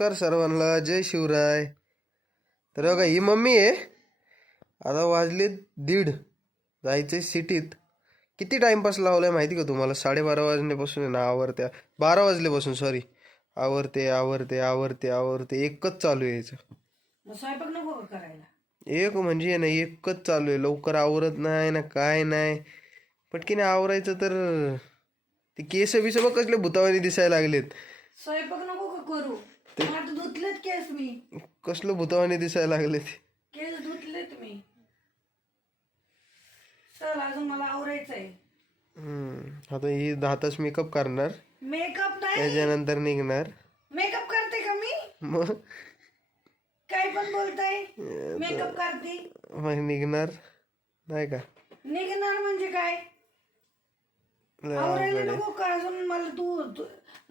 नमस्कार सर्वांना, जय शिवराय. तर बघा ही मम्मी आहे. आता वाजले 1:30, जायचे सिटीत. किती टाइमपास लावलाय माहिती का तुम्हाला? 12:30 वाजल्यापासून आहे ना आवरत्या, 12 वाजल्यापासून सॉरी, आवरते आवरते आवरते आवरते एकच चालू आहे याचं. स्वयंपाक नको का करायला? एक म्हणजे ना एकच चालू आहे, लवकर आवरत नाही ना काय नाही. पटकीने आवरायचं तर ते केस बिस बघ कसले भुतावानी दिसायला लागलेत. स्वयंपाक नको का करू? आता धुतलेत केस मी. कसलं भुतावानी दिसायला लागलेत. केस धुतलेत मी. चल अजून मला आवरायचंय. आता ही 10 तास मेकअप करणार, मेकअप नाही, त्याच्यानंतर निघणार. मेकअप करते का मी? मग काय पण बोलताय? मेकअप करते मग निघणार नाही का? निघणार म्हणजे काय? आवरायला नको का अजून? मला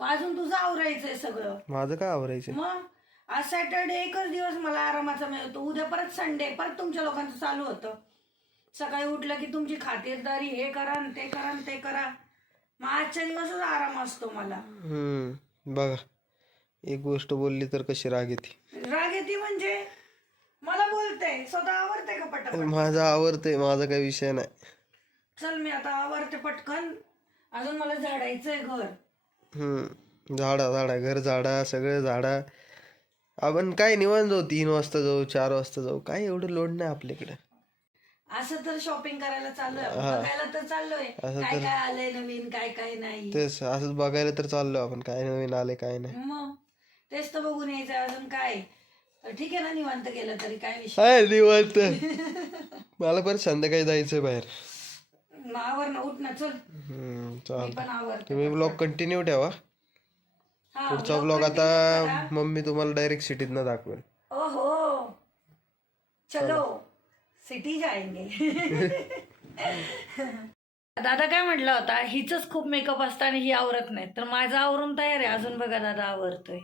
अजून तुझं आवरायचंय सगळं. माझं काय आवरायचं? मग आज सॅटर्डे एकच दिवस मला आरामाचा मिळतो. उद्या परत संडे, परत तुमच्या लोकांचं चालू होतं. सकाळी उठलं की तुमची खातिरदारी, हे करा न ते करा न ते करा. मग आजच्या दिवसच आराम असतो मला. बघा एक गोष्ट बोलली तर कशी राग येते. राग येते म्हणजे मला बोलते, स्वतः आवरते का पटकन? माझं आवरतंय, माझा काही विषय नाही. चल मी आता आवरते पटकन. अजून मला झाडायचंय घर. झाडा घर झाडा, सगळं झाडा. आपण काय निवांत जाऊ, 3 वाजता जाऊ, 4 वाजता जाऊ, काय एवढं लोड नाही आपल्याकडे. असं तर शॉपिंग करायला चाललोय, बघायला तर चाललोय काय काय आलंय नवीन, काय काय नाही. तेच असंच बघायला तर चाललो आपण, काय नवीन आले काय नाही. मग तेच तर बघून यायचं. अजून काय ठीक आहे ना, निवांत गेलं तरी काय विषय. निवांत. मला परत संध्याकाळी जायचंय बाहेर. आवर ना, उठ ना, चल. मी चाल, पण आवरते. तुम्ही ब्लॉग कंटिन्यू ठेवा. हा, पुढचा vlog ब्लॉग continue आता करा. मम्मी तुम्हाला डायरेक्ट सिटीत न दाखवेल. ओहो, चलो सिटी जाएंगे. दादा काय म्हटलं होता, हिच खूप मेकअप असतं आणि ही आवरत नाही. तर माझं आवरून तयार आहे. अजून बघा दादा आवरतोय.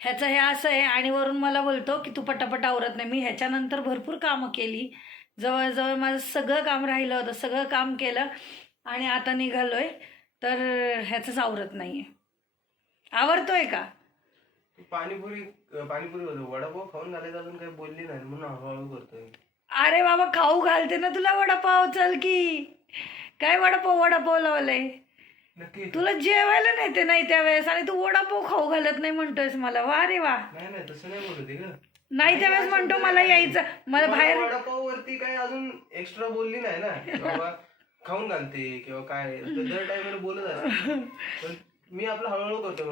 ह्याचं हे असं आहे. आणि वरून मला बोलतो की तू पटापट आवरत नाही. मी ह्याच्यानंतर भरपूर कामं केली, जवळजवळ माझं सगळं काम राहिलं होतं, सगळं काम केलं आणि आता निघालोय. तर ह्याचंच आवरत नाहीये. आवरतोय का? पाणीपुरी वडापाव खाऊन घालायचं, अजून काही बोलली नाही म्हणून हळूहळू करतोय. अरे बाबा खाऊ घालते ना तुला वडापाव. चल की. काय वडापाव लावलंय नक्की तुला? जेवायला नेते नाही त्यावेळेस आणि तू वडापाव खाऊ घालत नाही म्हणतोयस मला. वा रे वा. नाही तसं नाही बोलत ग. नाही त्यावेळेस म्हणतो मला यायचं, मला बाहेर. वडापाव वरती काय अजून एक्स्ट्रा बोलली नाही ना बाबा, खाऊन घालते किंवा काय दर टाइमला बोलत आहे. पण मी आपलं हळूहळू करतो.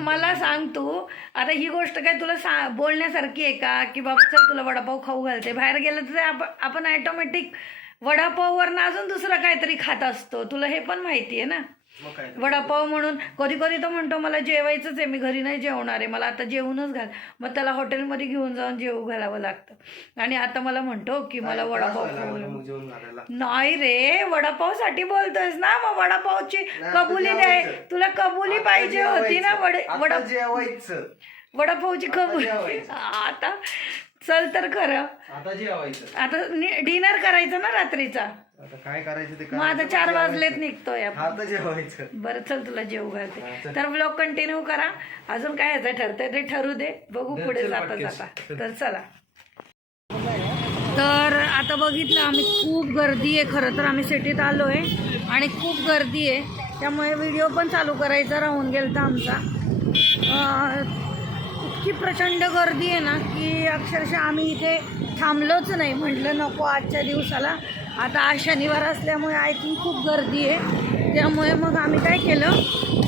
मला सांग तू आता, ही गोष्ट काय तुला बोलण्यासारखी आहे का की बाबा चल तुला वडापाव खाऊ घालते? बाहेर गेलं तर आपण ऑटोमॅटिक वडापाववरनं अजून दुसरं काहीतरी खात असतो. तुला हे पण माहिती आहे ना. वडापाव म्हणून कधी कधी तर म्हणतो मला जेवायचंच आहे, मी घरी नाही जेवणार आहे, मला आता जेवूनच घाल. मग त्याला हॉटेलमध्ये घेऊन जाऊन जेवू घालावं लागतं. आणि आता मला म्हणतो की मला वडापाव खाऊ. नाही रे, वडापावसाठी बोलतोयस ना, मग वडापावची कबुली द्याय तुला. कबुली पाहिजे होती ना. वडापावची कबुली. आता चल तर खरं, आता डिनर करायचं ना रात्रीचा. आता काय करायचं ते. मग आता 4 वाजलेत निघतोय आपण. आता जेवायचं. बरं चल तुला जेवू घालते. तर ब्लॉग कंटिन्यू करा. अजून काय ह्याचं ठरतंय ते ठरू दे, बघू पुढे जाता जाता. तर चला. तर आता बघितलं आम्ही, खूप गर्दी आहे. खरं तर आम्ही सिटीत आलोय आणि खूप गर्दी आहे, त्यामुळे व्हिडिओ पण चालू करायचा राहून गेलता आमचा. इतकी प्रचंड गर्दी आहे ना की अक्षरशः आम्ही इथे थांबलोच नाही. म्हटलं नको आजच्या दिवसाला. आता आज शनिवार असल्यामुळे आय थिंक खूप गर्दी आहे, त्यामुळे मग आम्ही काय केलं,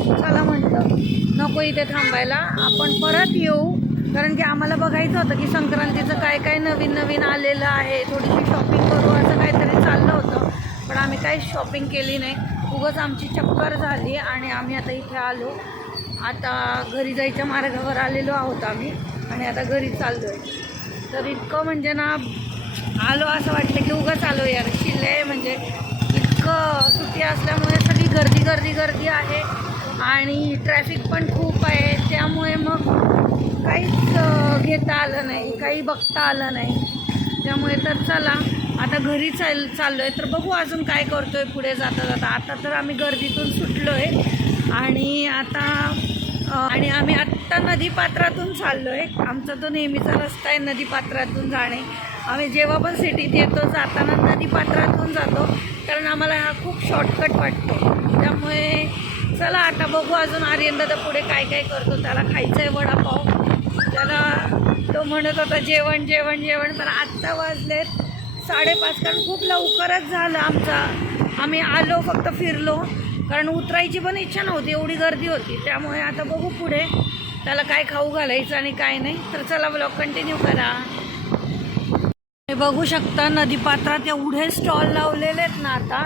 चला म्हटलं नको इथे थांबायला, आपण परत येऊ. कारण की आम्हाला बघायचं होतं की संक्रांतीचं काय काय नवीन आलेलं आहे, थोडीशी शॉपिंग करू असं काहीतरी चाललं होतं. पण आम्ही काही शॉपिंग केली नाही, उगाच आमची चक्कर झाली आणि आम्ही आता इथे आलो. आता घरी जायच्या मार्गावर आलेलो आहोत आम्ही आणि आता घरी चाललो आहे. तर इतकं म्हणजे ना आलो असं वाटलं की उगाच आलो यार. शिल्ले म्हणजे इतकं सुट्टी असल्यामुळे सगळी गर्दी आहे आणि ट्रॅफिक पण खूप आहे, त्यामुळे मग काहीच घेता आलं नाही, काही बघता आलं नाही. त्यामुळे तर चला आता घरी चाललो आहे. तर बघू अजून काय करतोय पुढे जाता. आता तर आम्ही गर्दीतून सुटलो आहे आणि आता आम्ही आत्ता नदीपात्रातून चाललो आहे. आमचा तो नेहमीचा रस्ता आहे नदीपात्रातून जाणे. आम्ही जेव्हा पण सिटीत येतो जाताना नदीपात्रातून जातो, कारण आम्हाला हा खूप शॉर्टकट वाटतो. त्यामुळे चला आता बघू अजून आर्यनदादा पुढे काय काय करतो. त्याला खायचं आहे वडापाव. त्याला तो म्हणत होता जेवण जेवण जेवण, पण आत्ता वाजलेत 5:30, कारण खूप लवकरच झालं आमचा. आम्ही आलो फक्त फिरलो, कारण उतरायची पण इच्छा नव्हती, एवढी गर्दी होती. त्यामुळे आता बघू पुढे त्याला काय खाऊ घालायचं आणि काय नाही. तर चला ब्लॉग कंटिन्यू करा. हे बघू शकता नदीपात्रात एवढे स्टॉल लावलेले आहेत ना आता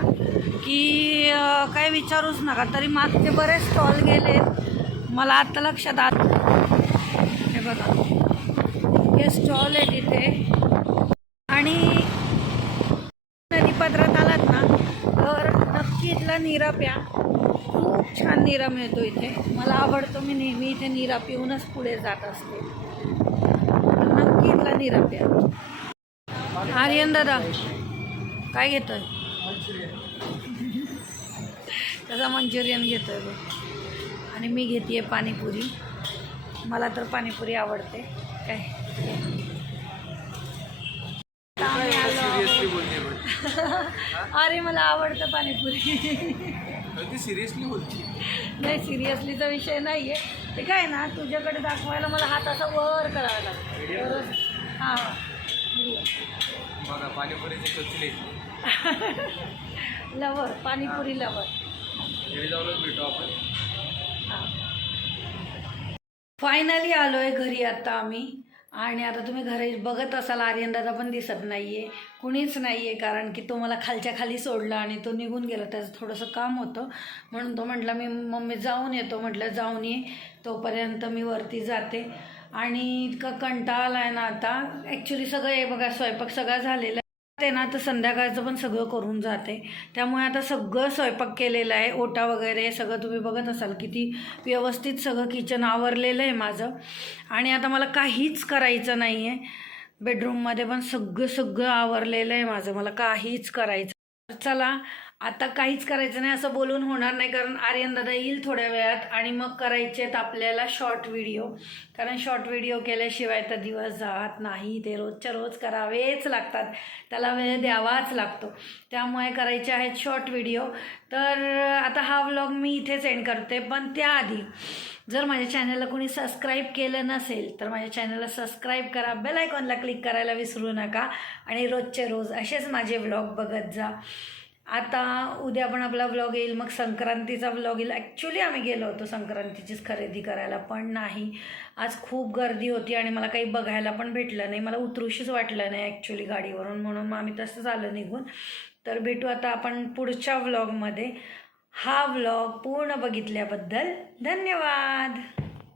की काय विचारूच नका. तरी मागचे बरेच स्टॉल गेलेत, मला आत्ता लक्षात आलं. हे बघा हे स्टॉल आहे तिथे. आणि नदीपात्रात आलात ना तर नक्की इथला नीरा प्या. खूप छान नीरा मिळतो इथे, मला आवडतो. मी नेहमी इथे नीरा पिऊनच पुढे जात असते. नक्की इथला नीरा प्या. आर्यन दादा काय घेतोय? त्याचा मंचुरियन घेतोय बघ. आणि मी घेते पाणीपुरी. मला तर पाणीपुरी आवडते. काय अरे मला आवडतं पाणीपुरी. सिरियसली बोलते? नाही, सिरियसलीचा विषय नाही आहे. ते काय ना तुझ्याकडे दाखवायला मला हात असा वर करावा लागतो. हां बघा पाणीपुरीची चचली. Lover panipuri lover. जाऊनच भेटू आपण. फायनली आलो आहे घरी आता आम्ही. आणि आता तुम्ही घरी बघत असाल आर्यनदादा पण दिसत नाही आहे, कुणीच नाही आहे, कारण की तो मला खालच्या खाली सोडला आणि तो निघून गेला. त्याचं थोडंसं काम होतं म्हणून तो म्हटला मी मम्मी जाऊन येतो. म्हटलं जाऊन ये, तोपर्यंत मी वरती जाते. आणि इतका कंटाळा आला आहे ना आता. ॲक्च्युली सगळं हे बघा स्वयंपाक सगळा झालेला ते ना, तर संध्याकाळचं पण सगळं करून जाते. त्यामुळे आता सगळं स्वयंपाक केलेलं आहे. ओटा वगैरे सगळं तुम्ही बघत असाल किती व्यवस्थित सगळं किचन आवरलेलं आहे माझं. आणि आता मला काहीच करायचं नाही आहे. बेडरूममध्ये पण सगळं आवरलेलं आहे माझं, मला काहीच करायचं. चला आता काहीच करायचं नाही असं बोलून होणार नाही, कारण आर्यनदादा येईल थोड्या वेळात आणि मग करायचे आहेत आपल्याला शॉर्ट व्हिडिओ. कारण शॉर्ट व्हिडिओ केल्याशिवाय तर दिवस जात नाही, ते रोजच्या रोज करावेच लागतात, त्याला वेळ द्यावाच लागतो. त्यामुळे करायचे आहेत शॉर्ट व्हिडिओ. तर आता हा व्लॉग मी इथेच एंड करते. पण त्याआधी जर माझ्या चॅनलला कोणी सबस्क्राईब केलं नसेल तर माझ्या चॅनलला सबस्क्राईब करा, बेल आयकॉनला क्लिक करायला विसरू नका. आणि रोजचे रोज असेच माझे व्लॉग बघत जा. आता उद्या पण आपला व्लॉग येईल, मग संक्रांतीचा व्लॉग येईल. ॲक्च्युली आम्ही गेलो होतो संक्रांतीचीच खरेदी करायला, पण नाही, आज खूप गर्दी होती आणि मला काही बघायला पण भेटलं नाही. मला उतरूशीच वाटलं नाही ॲक्च्युली गाडीवरून, म्हणून मग आम्ही तसं झालं निघून. तर भेटू आता आपण पुढच्या व्लॉगमध्ये. हा व्लॉग पूर्ण बघितल्याबद्दल धन्यवाद.